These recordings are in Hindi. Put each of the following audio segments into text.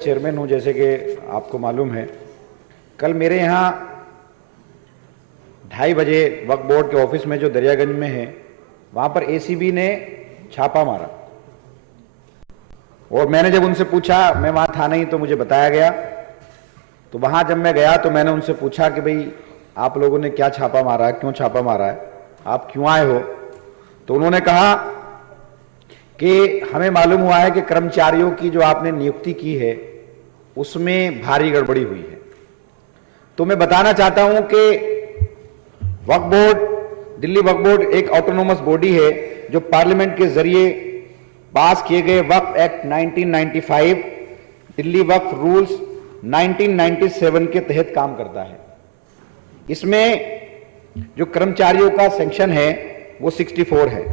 चेयरमैन हूं, जैसे कि आपको मालूम है। कल मेरे यहाँ 2:30 बजे वक्फ बोर्ड के ऑफिस में जो दरियागंज में है, वहां पर एसीबी ने छापा मारा और मैंने जब उनसे पूछा, मैं वहां था नहीं तो मुझे बताया गया, तो वहां जब मैं गया तो मैंने उनसे पूछा कि भाई आप लोगों ने क्या छापा मारा है, क्यों छापा मारा है, आप क्यों आए हो। तो उन्होंने कहा कि हमें मालूम हुआ है कि कर्मचारियों की जो आपने नियुक्ति की है उसमें भारी गड़बड़ी हुई है। तो मैं बताना चाहता हूं कि वक्फ बोर्ड, दिल्ली वक्फ बोर्ड एक ऑटोनोमस बॉडी है जो पार्लियामेंट के जरिए पास किए गए वक्फ एक्ट 1995, दिल्ली वक्फ रूल्स 1997 के तहत काम करता है। इसमें जो कर्मचारियों का सैंक्शन है वो 64 है।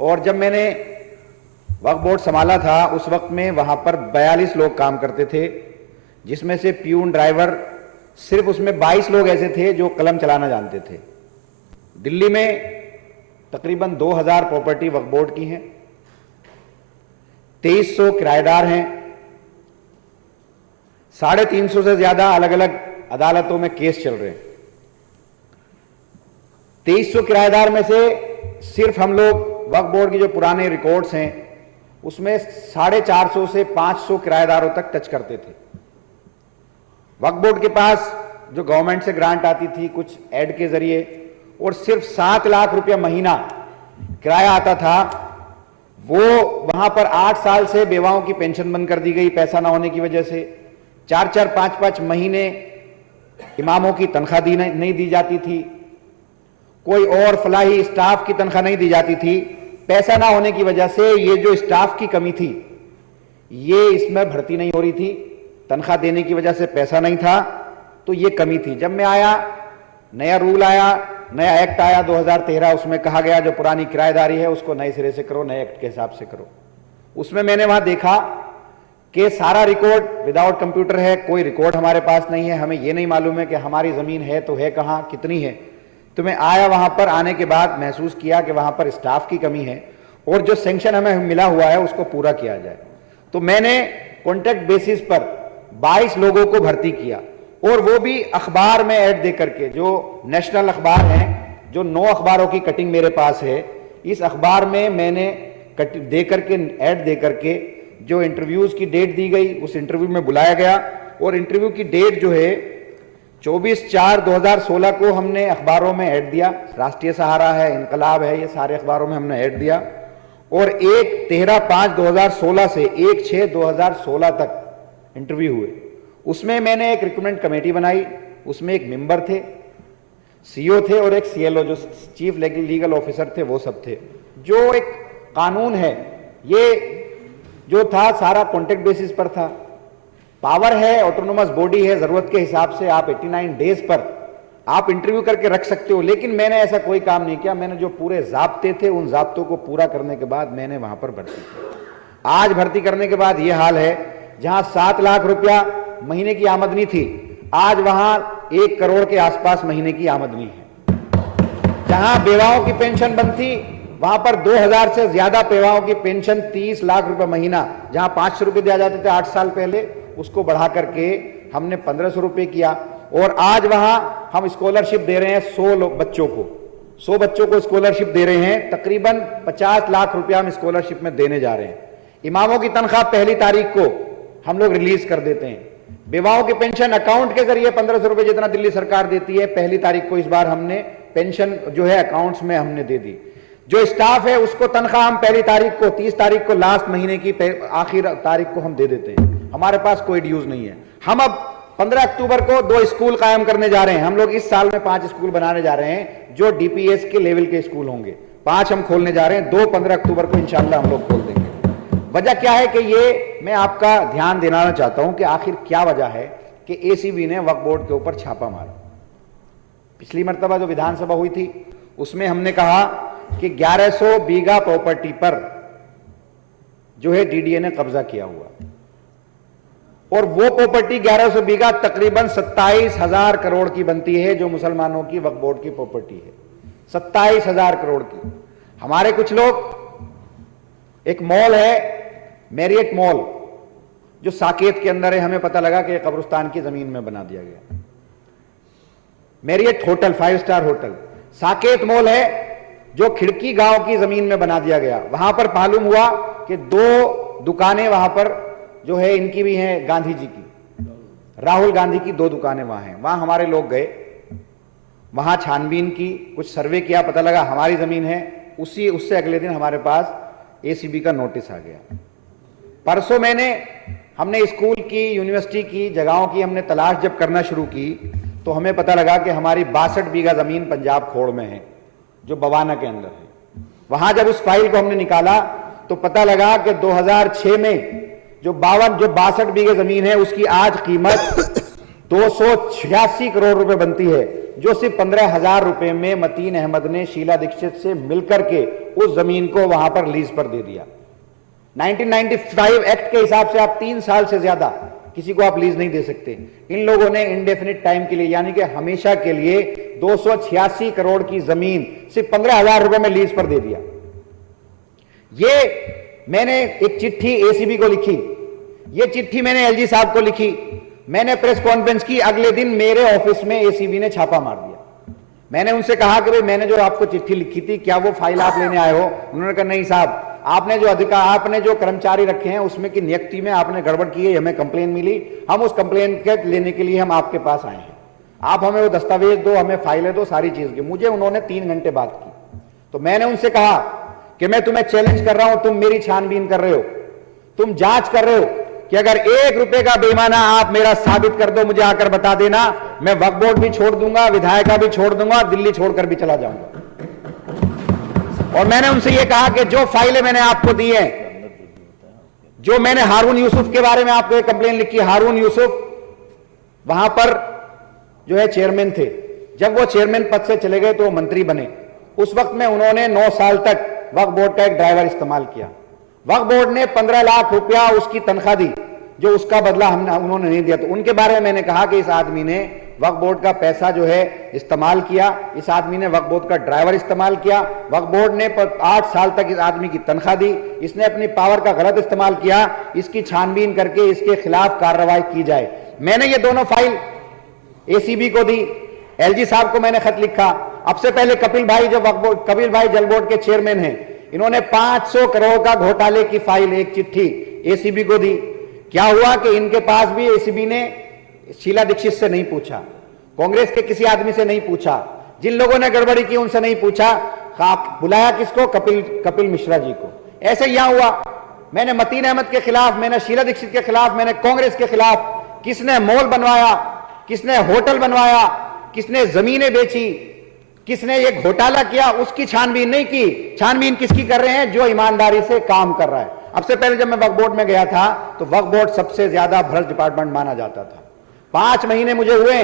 और जब मैंने वक्फ बोर्ड संभाला था उस वक्त में वहां पर 42 लोग काम करते थे, जिसमें से प्यून, ड्राइवर, सिर्फ उसमें 22 लोग ऐसे थे जो कलम चलाना जानते थे। दिल्ली में तकरीबन 2000 प्रॉपर्टी वक्फ बोर्ड की हैं, 2300 किराएदार हैं, 350 से ज्यादा अलग अलग अदालतों में केस चल रहे हैं। 2300 किराएदार में से सिर्फ हम लोग वक्फ बोर्ड की जो पुराने रिकॉर्ड्स हैं उसमें 450 से 500 किराएदारों तक टच करते थे। वक्फ बोर्ड के पास जो गवर्नमेंट से ग्रांट आती थी कुछ एड के जरिए, और सिर्फ 7 लाख रुपया महीना किराया आता था, वो वहां पर 8 साल से बेवाओं की पेंशन बंद कर दी गई पैसा ना होने की वजह से। 4-4, 5-5 महीने इमामों की तनख्वाह नहीं दी जाती थी, कोई और फलाही स्टाफ की तनख्वाह नहीं दी जाती थी। पैसा ना होने की वजह से ये जो स्टाफ की कमी थी, ये इसमें भर्ती नहीं हो रही थी, तनख्वाह देने की वजह से पैसा नहीं था, तो ये कमी थी। जब मैं आया, नया रूल आया, नया एक्ट आया 2013, उसमें कहा गया जो पुरानी किराएदारी है उसको नए सिरे से करो, नए एक्ट के हिसाब से करो। उसमें मैंने वहां देखा कि सारा रिकॉर्ड विदाउट कंप्यूटर है, कोई रिकॉर्ड हमारे पास नहीं है, हमें यह नहीं मालूम है कि हमारी जमीन है तो है कहां, कितनी है। तो मैं आया, वहां पर आने के बाद महसूस किया कि वहां पर स्टाफ की कमी है और जो सैंक्शन हमें मिला हुआ है उसको पूरा किया जाए। तो मैंने कॉन्ट्रैक्ट बेसिस पर 22 लोगों को भर्ती किया, और वो भी अखबार में ऐड दे करके, जो नेशनल अखबार है, जो 9 अखबारों की कटिंग मेरे पास है, इस अखबार में मैंने दे करके, ऐड दे करके, जो इंटरव्यूज की डेट दी गई उस इंटरव्यू में बुलाया गया, और इंटरव्यू की डेट जो है 24/4/2016 को हमने अखबारों में ऐड दिया। राष्ट्रीय सहारा है, इनकलाब है, ये सारे अखबारों में हमने ऐड दिया। और 1/13/5/2016 से 1/6/2016 तक इंटरव्यू हुए। उसमें मैंने एक रिक्रूटमेंट कमेटी बनाई, उसमें एक मेंबर थे, सीओ थे और एक सीएलओ जो चीफ लीगल ऑफिसर थे, वो सब थे। जो एक कानून है, ये जो था सारा कॉन्ट्रैक्ट बेसिस पर था। पावर है, ऑटोनोमस बॉडी है, जरूरत के हिसाब से आप 89 डेज पर आप इंटरव्यू करके रख सकते हो, लेकिन मैंने ऐसा कोई काम नहीं किया। मैंने जो पूरे जाब्ते थे उन जाब्तों को पूरा करने के बाद मैंने वहां पर भर्ती की। आज भर्ती करने के बाद यह हाल है, जहां 7 लाख रुपया महीने की आमदनी थी, आज वहां 1 करोड़ के आसपास महीने की आमदनी है। जहां बेवाओं की पेंशन बंद थी, वहां पर 2000 से ज्यादा बेवाओं की पेंशन, 30 लाख रुपए महीना, जहां 500 रुपए दिया जाते थे 8 साल पहले, उसको बढ़ा करके हमने 1500 रुपए किया। और आज वहां हम स्कॉलरशिप दे रहे हैं 100 बच्चों को, 100 बच्चों को स्कॉलरशिप दे रहे हैं। तकरीबन 50 लाख रुपया हम स्कॉलरशिप में देने जा रहे हैं। इमामों की तनख्वाह पहली तारीख को हम लोग रिलीज कर देते हैं। विवाहों की पेंशन अकाउंट के जरिए 1500 रुपए जितना दिल्ली सरकार देती है, पहली तारीख को इस बार हमने पेंशन जो है अकाउंट्स में हमने दे दी। जो स्टाफ है उसको तनख्वाह हम पहली तारीख को, 30 तारीख को, लास्ट महीने की आखिर तारीख को हम दे देते हैं। हमारे पास कोई ड्यूज नहीं है। हम अब 15 अक्टूबर को 2 स्कूल कायम करने जा रहे हैं। हम लोग इस साल में 5 स्कूल बनाने जा रहे हैं जो डीपीएस के लेवल के स्कूल होंगे। 5 हम खोलने जा रहे हैं, 2 15 अक्टूबर को इंशाल्लाह हम लोग खोल देंगे। वजह क्या है कि ये मैं आपका ध्यान दिलाना चाहता हूं कि आखिर क्या वजह है कि एसीबी ने वक्फ बोर्ड के ऊपर छापा मारा। पिछली मर्तबा जो विधानसभा हुई थी उसमें हमने कहा कि 1100 बीघा प्रॉपर्टी पर जो है डीडीए ने कब्जा किया हुआ, और वो प्रॉपर्टी 1100 बीघा तकरीबन 27,000 करोड़ की बनती है, जो मुसलमानों की वक्फ बोर्ड की प्रॉपर्टी है, 27,000 करोड़ की। हमारे कुछ लोग, एक मॉल है मैरियट मॉल, जो साकेत के अंदर है, हमें पता लगा कि कब्रिस्तान की जमीन में बना दिया गया। Marriott hotel, 5 star hotel, Saket mall है जो खिड़की गांव की जमीन में बना दिया गया। वहां पर मालूम हुआ कि 2 दुकानें वहां पर जो है इनकी भी हैं, गांधी जी की, राहुल गांधी की 2 दुकानें वहां हैं। वहां हमारे लोग गए, वहां छानबीन की, कुछ सर्वे किया, पता लगा हमारी जमीन है। उससे अगले दिन हमारे पास एसीबी का नोटिस आ गया। परसों हमने स्कूल की, यूनिवर्सिटी की जगहों की हमने तलाश जब करना शुरू की तो हमें पता लगा कि हमारी 62 बीघा जमीन पंजाब खोड़ में है, जो बवाना के अंदर है। वहां जब उस फाइल को हमने निकाला तो पता लगा कि 2006 में जो 62 बीघे जमीन है उसकी आज कीमत 286 करोड़ रुपए बनती है, जो सिर्फ 15,000 रुपए में मतीन अहमद ने शीला दीक्षित से मिलकर के उस जमीन को वहां पर लीज पर दे दिया। 1995 एक्ट के हिसाब से आप 3 साल से ज्यादा किसी को आप लीज नहीं दे सकते। इन लोगों ने इंडेफिनिट टाइम के लिए, यानी कि हमेशा के लिए 286 करोड़ की जमीन सिर्फ 15,000 रुपए में लीज पर दे दिया। ये मैंने एक चिट्ठी एसीबी को लिखी, ये चिट्ठी मैंने एलजी साहब को लिखी, मैंने प्रेस कॉन्फ्रेंस की, अगले दिन मेरे ऑफिस में एसीबी ने छापा मार दिया। मैंने उनसे कहा कि भाई मैंने जो आपको चिट्ठी लिखी थी, क्या वो फाइल आप लेने आए हो? उन्होंने कहा नहीं साहब, आपने जो कर्मचारी रखे हैं उसमें की नियुक्ति में आपने गड़बड़ की है, हमें कंप्लेन मिली, हम उस कंप्लेन के लेने के लिए हम आपके पास आए हैं। आप हमें वो दस्तावेज दो, हमें फाइलें दो, सारी चीज की। मुझे उन्होंने 3 घंटे बात की। तो मैंने उनसे कहा कि मैं तुम्हें चैलेंज कर रहा हूं, तुम मेरी छानबीन कर रहे हो, तुम जांच कर रहे हो कि अगर 1 रुपए का बेईमाना आप मेरा साबित कर दो, मुझे आकर बता देना, मैं वक्फ बोर्ड भी छोड़ दूंगा, विधायिका भी छोड़ दूंगा, दिल्ली छोड़कर भी चला जाऊंगा। और मैंने उनसे यह कहा कि जो फाइलें मैंने आपको दी हैं, जो मैंने हारून यूसुफ के बारे में आपको एक कंप्लेन लिखी, हारून यूसुफ वहां पर जो है चेयरमैन थे, जब वो चेयरमैन पद से चले गए तो वो मंत्री बने। उस वक्त में उन्होंने 9 साल तक वक्फ बोर्ड का एक ड्राइवर इस्तेमाल किया। वक्फ बोर्ड ने 15 लाख रुपया उसकी तनख्वाह दी, जो उसका बदला उन्होंने नहीं दिया। तो उनके बारे में मैंने कहा कि इस आदमी ने वक्फ बोर्ड का पैसा जो है इस्तेमाल किया, इस आदमी ने वक्फ बोर्ड का ड्राइवर इस्तेमाल किया, वक्फ बोर्ड ने 8 साल तक इस आदमी की तनख्वाह दी, इसने अपनी पावर का गलत इस्तेमाल किया, इसकी छानबीन करके इसके खिलाफ कार्रवाई की जाए। मैंने ये दोनों फाइल एसीबी को दी, एलजी साहब को मैंने खत लिखा। अब से पहले कपिल भाई जल बोर्ड के चेयरमैन हैं, इन्होंने 500 करोड़ का घोटाले की फाइल, एक चिट्ठी एसीबी को दी। क्या हुआ कि इनके पास भी एसीबी ने शीला दीक्षित से नहीं पूछा, कांग्रेस के किसी आदमी से नहीं पूछा, जिन लोगों ने गड़बड़ी की उनसे नहीं पूछा, बुलाया किसको? कपिल मिश्रा जी को। ऐसे यहां हुआ, मैंने मतीन अहमद के खिलाफ, मैंने शीला दीक्षित के खिलाफ, मैंने कांग्रेस के खिलाफ, किसने मॉल बनवाया, किसने होटल बनवाया, किसने जमीनें बेची, किसने ये घोटाला किया, उसकी छानबीन नहीं की। छानबीन किसकी कर रहे हैं? जो ईमानदारी से काम कर रहा है। अब से पहले जब मैं वक्फ बोर्ड में गया था तो वक्फ बोर्ड सबसे ज्यादा भ्रष्ट डिपार्टमेंट माना जाता था। 5 महीने मुझे हुए,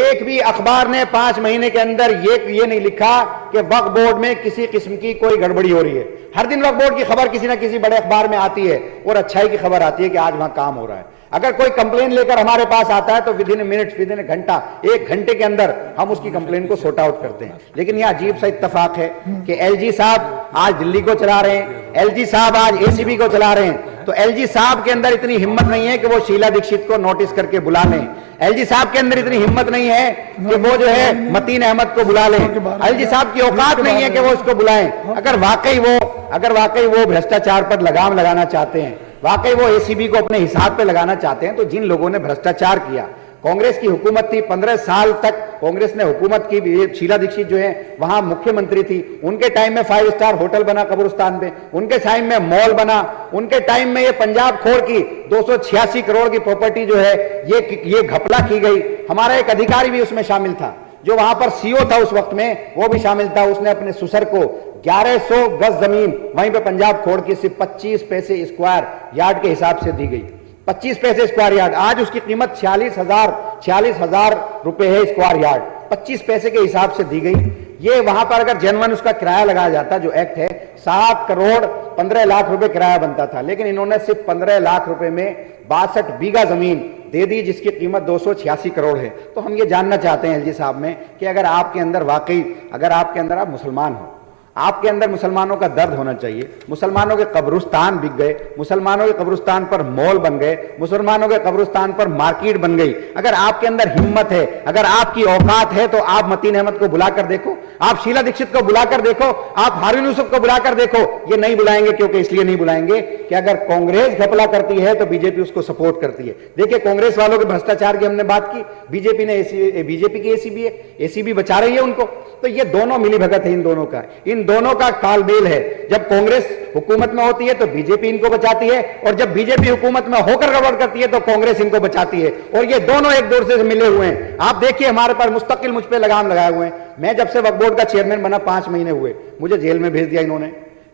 एक भी अखबार ने 5 महीने के अंदर ये नहीं लिखा कि वक्फ बोर्ड में किसी किस्म की कोई गड़बड़ी हो रही है। हर दिन वक्फ बोर्ड की खबर किसी ना किसी बड़े अखबार में आती है और अच्छाई की खबर आती है कि आज वहां काम हो रहा है। अगर कोई कंप्लेन लेकर हमारे पास आता है तो विदिन मिनट, विदिन घंटा, 1 घंटे के अंदर हम उसकी कंप्लेन को सॉर्ट आउट करते हैं। लेकिन यह अजीब सा इत्तेफाक है कि एलजी साहब आज दिल्ली को चला रहे हैं, एलजी साहब आज एसीबी को चला रहे हैं, तो एलजी साहब के अंदर इतनी हिम्मत नहीं है कि वो शीला दीक्षित को नोटिस करके बुला लें। एलजी साहब के अंदर इतनी हिम्मत नहीं है कि वो जो है मतीन अहमद को बुला लें। एलजी साहब की औकात नहीं है कि वो उसको बुलाएं। अगर वाकई वो भ्रष्टाचार पर लगाम लगाना चाहते हैं, वाकई वो एसीबी को अपने हिसाब पे लगाना चाहते हैं, तो जिन लोगों ने भ्रष्टाचार किया, कांग्रेस की हुकूमत थी, 15 साल तक कांग्रेस ने हुकूमत की, शीला दीक्षित जो है वहां मुख्यमंत्री थी, उनके टाइम में 5 स्टार होटल बना कब्रिस्तान पे, उनके टाइम में मॉल बना, उनके टाइम में ये पंजाब खोर की 286 करोड़ की प्रॉपर्टी जो है ये घपला की गई। हमारा एक अधिकारी भी उसमें शामिल था, जो वहां पर सीओ था उस वक्त में, वो भी शामिल था। उसने अपने ससुर को 1100 गज जमीन वहीं पे पंजाब खोड़ की सिर्फ 25 पैसे स्क्वायर यार्ड के हिसाब से दी गई। 25 पैसे स्क्वायर यार्ड, आज उसकी कीमत 46,000 रुपए है स्क्वायर यार्ड, 25 पैसे के हिसाब से दी गई। ये वहां पर अगर जेन्युइन उसका किराया लगाया जाता, जो एक्ट है, 7 करोड़ 15 लाख रुपए किराया बनता था, लेकिन इन्होंने सिर्फ 15 लाख रुपए में 62 बीघा जमीन दे दी, जिसकी कीमत 286 करोड़ है। तो हम ये जानना चाहते हैं एलजी साहब में कि अगर आपके अंदर आप मुसलमान हो, आपके अंदर मुसलमानों का दर्द होना चाहिए। मुसलमानों के कब्रिस्तान बिक गए, मुसलमानों के कब्रिस्तान पर मॉल बन गए, मुसलमानों के कब्रिस्तान पर मार्केट बन गई। अगर आपके अंदर हिम्मत है, अगर आपकी औकात है, तो आप मतीन अहमद को बुलाकर देखो, आप शीला दीक्षित को बुलाकर देखो, आप हारून यूसुफ को बुलाकर देखो। ये नहीं बुलाएंगे क्योंकि इसलिए नहीं बुलाएंगे कि अगर कांग्रेस घपला करती है तो बीजेपी उसको सपोर्ट करती है। देखिए, कांग्रेस वालों के भ्रष्टाचार की हमने बात की, बीजेपी की एसीबी है, एसीबी बचा रही है उनको। तो ये दोनों मिली भगत है, इन दोनों का तालमेल है। जब कांग्रेस हुकूमत में होती है तो बीजेपी इनको बचाती है, और जब बीजेपी हुकूमत में होकर गड़बड़ करती है तो कांग्रेस इनको बचाती है, और ये दोनों एक दूसरे से मिले हुए हैं। आप देखिए, हमारे पास मुस्तकिल मुझ पे लगाम लगाए हुए हैं। मैं जब से वक्फ बोर्ड का चेयरमैन बना 5 महीने हुए, मुझे जेल में भेज दिया इन्होंने।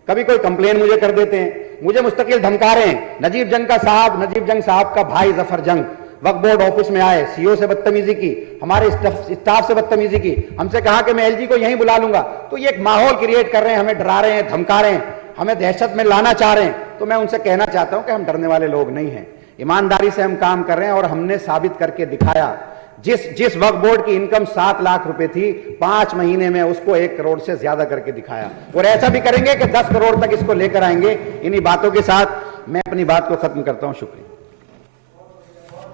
कभी कोई कंप्लेन मुझे कर देते हैं, मुझे मुस्तकिल धमका रहे हैं। नजीब जंग साहब का भाई जफर जंग वक्फ बोर्ड ऑफिस में आए, सीओ से बदतमीजी की, हमारे स्टाफ से बदतमीजी की, हमसे कहा कि मैं एलजी को यहीं बुला लूंगा। तो ये एक माहौल क्रिएट कर रहे हैं, हमें डरा रहे हैं, धमका रहे हैं, हमें दहशत में लाना चाह रहे हैं। तो मैं उनसे कहना चाहता हूं कि हम डरने वाले लोग नहीं हैं, ईमानदारी से हम काम कर रहे हैं, और हमने साबित करके दिखाया। जिस वक्फ बोर्ड की इनकम 7 लाख रुपए थी, 5 महीने में उसको 1 करोड़ से ज्यादा करके दिखाया, और ऐसा भी करेंगे कि 10 करोड़ तक इसको लेकर आएंगे। इन्हीं बातों के साथ मैं अपनी बात को खत्म करता हूं। शुक्रिया।